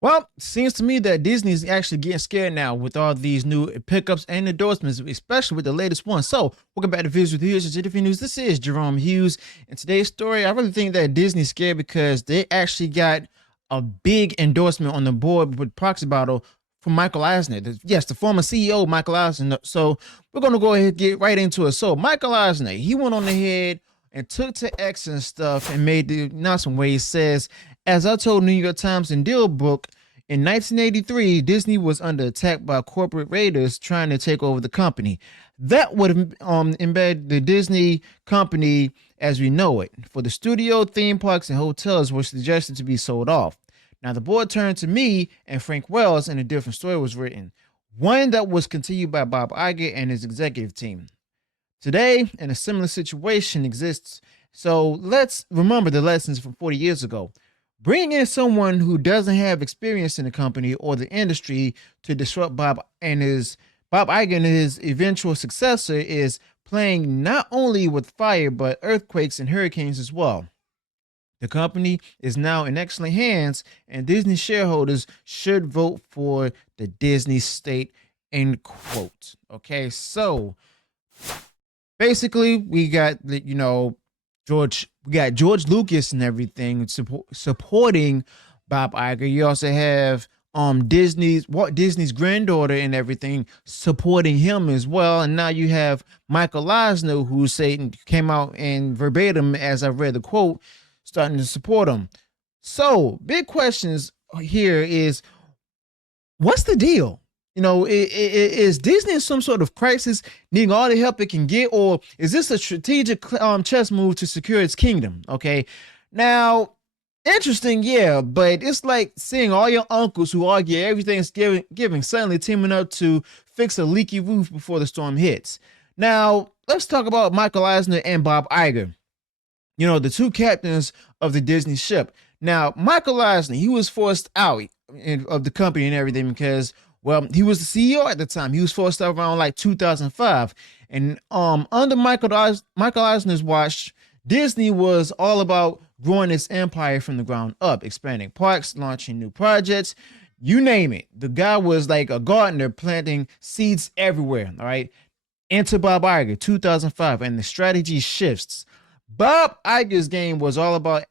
Well, seems to me that Disney's actually getting scared now with all these new pickups and endorsements, especially with the latest one. So, welcome back to Views with Hughes and Interview News. This is Jerome Hughes. In today's story, I really think that Disney's scared because they actually got a big endorsement on the board with proxy battle from Michael Eisner. Yes, the former CEO, Michael Eisner. So, we're going to go ahead and get right into it. So, Michael Eisner, he went on ahead and took to X and stuff and made the announcement where he says, as I told New York Times and Deal Book, in 1983, Disney was under attack by corporate raiders trying to take over the company. That would embed the Disney company as we know it. For the studio, theme parks, and hotels were suggested to be sold off. Now, the board turned to me and Frank Wells, and a different story was written. One that was continued by Bob Iger and his executive team. Today, and a similar situation exists. So let's remember the lessons from 40 years ago. Bringing in someone who doesn't have experience in the company or the industry to disrupt Bob Iger and his eventual successor is playing not only with fire but earthquakes and hurricanes as well. The company is now in excellent hands, and Disney shareholders should vote for the Disney state. End quote. Okay, so basically, we got George Lucas and everything supporting Bob Iger. You also have Walt Disney's granddaughter and everything supporting him as well. And now you have Michael Eisner, who came out and verbatim, as I read the quote, starting to support him. So big questions here is, what's the deal? Is Disney in some sort of crisis, needing all the help it can get, or is this a strategic chess move to secure its kingdom? Okay, now, interesting, yeah, but it's like seeing all your uncles who argue everything's giving suddenly teaming up to fix a leaky roof before the storm hits. Now, let's talk about Michael Eisner and Bob Iger. The two captains of the Disney ship. Now, Michael Eisner, he was forced out of the company and everything because, well, he was the CEO at the time. He was forced out around like 2005. And under Michael Eisner's watch, Disney was all about growing its empire from the ground up, expanding parks, launching new projects, you name it. The guy was like a gardener planting seeds everywhere, all right? Enter Bob Iger, 2005, and the strategy shifts. Bob Iger's game was all about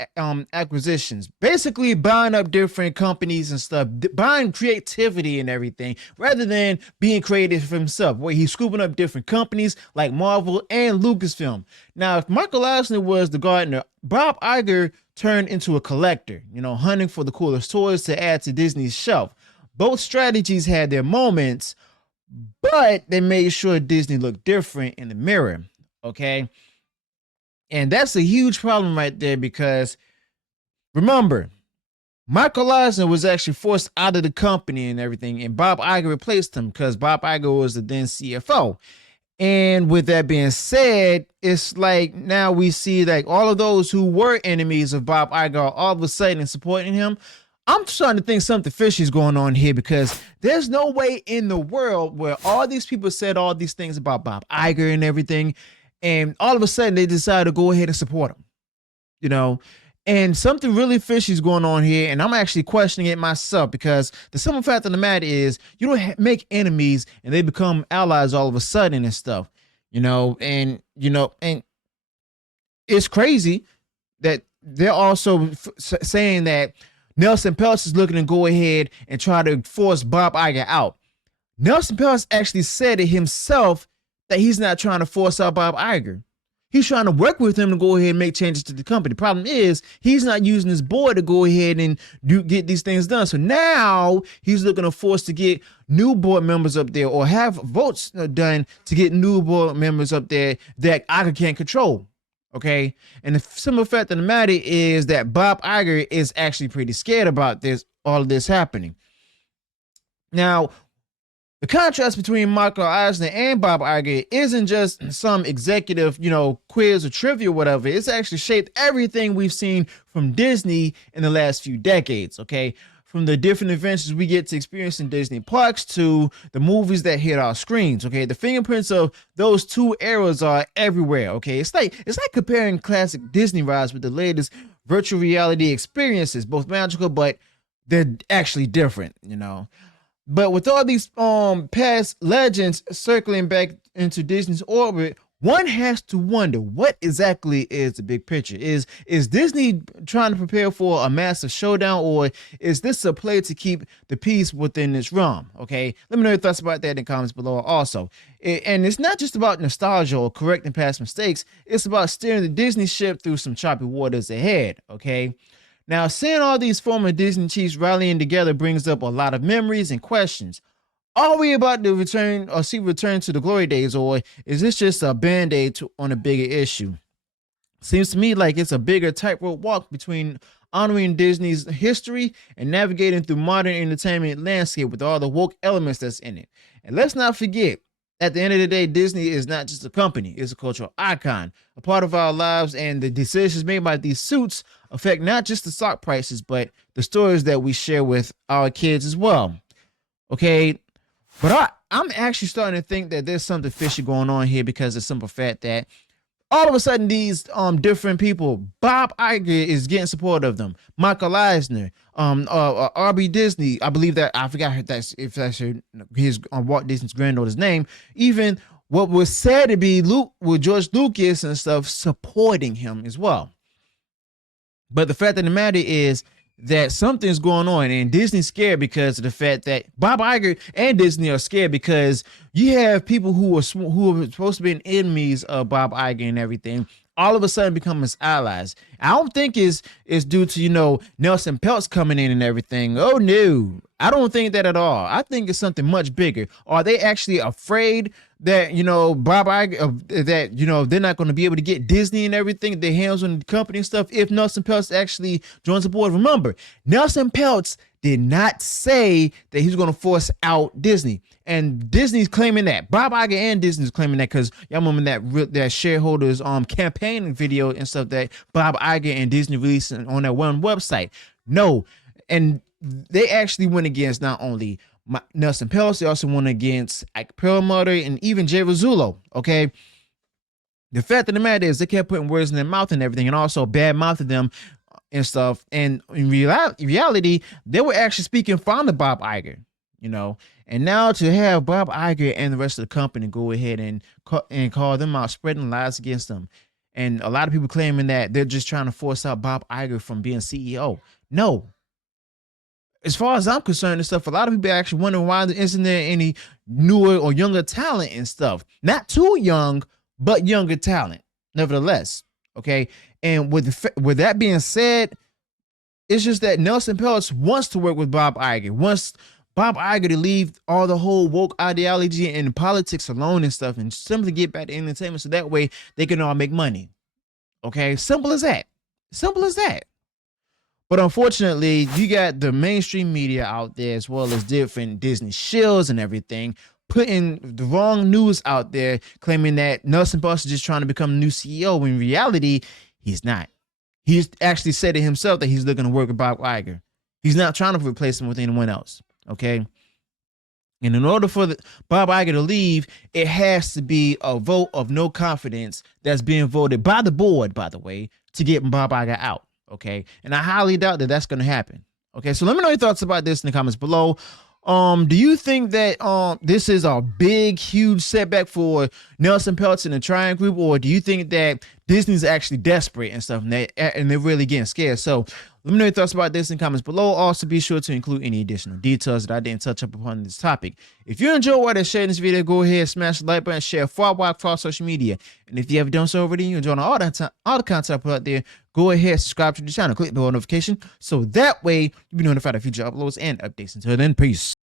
acquisitions, basically buying up different companies and stuff, buying creativity and everything, rather than being creative for himself, where he's scooping up different companies like Marvel and Lucasfilm. Now, if Michael Eisner was the gardener, Bob Iger turned into a collector, hunting for the coolest toys to add to Disney's shelf. Both strategies had their moments, but they made sure Disney looked different in the mirror, okay? And that's a huge problem right there because, remember, Michael Eisner was actually forced out of the company and everything, and Bob Iger replaced him because Bob Iger was the then CFO. And with that being said, it's like now we see like all of those who were enemies of Bob Iger all of a sudden supporting him. I'm starting to think something fishy is going on here because there's no way in the world where all these people said all these things about Bob Iger and everything, and all of a sudden they decide to go ahead and support him, and something really fishy is going on here. And I'm actually questioning it myself because the simple fact of the matter is you don't make enemies and they become allies all of a sudden and stuff, and it's crazy that they're also saying that Nelson Peltz is looking to go ahead and try to force Bob Iger out. Nelson Peltz actually said it himself that he's not trying to force out Bob Iger. He's trying to work with him to go ahead and make changes to the company. The problem is he's not using his board to go ahead and get these things done. So now he's looking to force to get new board members up there or have votes done to get new board members up there that Iger can't control. Okay. And the simple fact of the matter is that Bob Iger is actually pretty scared about all of this happening. Now, the contrast between Michael Eisner and Bob Iger isn't just some executive, quiz or trivia or whatever. It's actually shaped everything we've seen from Disney in the last few decades, okay? From the different adventures we get to experience in Disney parks to the movies that hit our screens, okay? The fingerprints of those two eras are everywhere, okay? It's like comparing classic Disney rides with the latest virtual reality experiences, both magical but they're actually different, But with all these past legends circling back into Disney's orbit, one has to wonder what exactly is the big picture. Is Disney trying to prepare for a massive showdown, or is this a play to keep the peace within its realm? Okay, let me know your thoughts about that in the comments below. Also, and it's not just about nostalgia or correcting past mistakes. It's about steering the Disney ship through some choppy waters ahead. Okay. Now, seeing all these former Disney chiefs rallying together brings up a lot of memories and questions. Are we about to return to the glory days, or is this just a band-aid on a bigger issue? Seems to me like it's a bigger tightrope walk between honoring Disney's history and navigating through modern entertainment landscape with all the woke elements that's in it. And let's not forget, at the end of the day, Disney is not just a company, it's a cultural icon, a part of our lives, and the decisions made by these suits affect not just the stock prices, but the stories that we share with our kids as well. Okay, but I'm actually starting to think that there's something fishy going on here, because of the simple fact that all of a sudden these different people, Bob Iger is getting support of them, Michael Eisner, RB Disney, I believe that, I forgot if that's his Walt Disney's granddaughter's name, even what was said to be with George Lucas and stuff supporting him as well. But the fact of the matter is that something's going on, and Disney's scared because of the fact that Bob Iger and Disney are scared, because you have people who are supposed to be enemies of Bob Iger and everything all of a sudden become his allies. I don't think it's due to Nelson Peltz coming in and everything. Oh no, I don't think that at all. I think it's something much bigger. Are they actually afraid that Bob Iger, that they're not going to be able to get Disney and everything, their hands on the company and stuff, if Nelson Peltz actually joins the board? Remember, Nelson Peltz did not say that he's going to force out Disney, and Disney's claiming that. Bob Iger and Disney's claiming that, because y'all remember that shareholders campaign video and stuff that Bob Iger and Disney released on their one website. No, and they actually went against not only Nelson Peltz, they also went against Ike Perlmutter and even Jay Rasulo. Okay, the fact of the matter is they kept putting words in their mouth and everything, and also bad mouthing them and stuff. And in reality, they were actually speaking fond of Bob Iger, And now to have Bob Iger and the rest of the company go ahead and call them out, spreading lies against them, and a lot of people claiming that they're just trying to force out Bob Iger from being CEO. No. As far as I'm concerned and stuff, a lot of people actually wondering why isn't there any newer or younger talent and stuff. Not too young, but younger talent, nevertheless. Okay, and with that being said, it's just that Nelson Peltz wants to work with Bob Iger, wants Bob Iger to leave all the whole woke ideology and politics alone and stuff, and simply get back to entertainment, so that way they can all make money. Okay, simple as that. Simple as that. But unfortunately, you got the mainstream media out there, as well as different Disney shills and everything, putting the wrong news out there, claiming that Nelson Peltz is just trying to become the new CEO, when in reality, he's not. He's actually said it himself that he's looking to work with Bob Iger. He's not trying to replace him with anyone else, okay? And in order for Bob Iger to leave, it has to be a vote of no confidence that's being voted by the board, by the way, to get Bob Iger out, okay? And I highly doubt that that's going to happen, okay? So let me know your thoughts about this in the comments below. Do you think that this is a big, huge setback for Nelson Peltz and the Triangle Group, or do you think that Disney's actually desperate and stuff, and they're really getting scared? So let me know your thoughts about this in the comments below. Also, be sure to include any additional details that I didn't touch up upon this topic. If you enjoyed what I shared in this video, go ahead, smash the like button, share far wide across social media. And if you haven't done so already, you're enjoying all the content I put out there, go ahead, subscribe to the channel, click the bell notification, so that way you'll be notified of future uploads and updates. Until then, peace.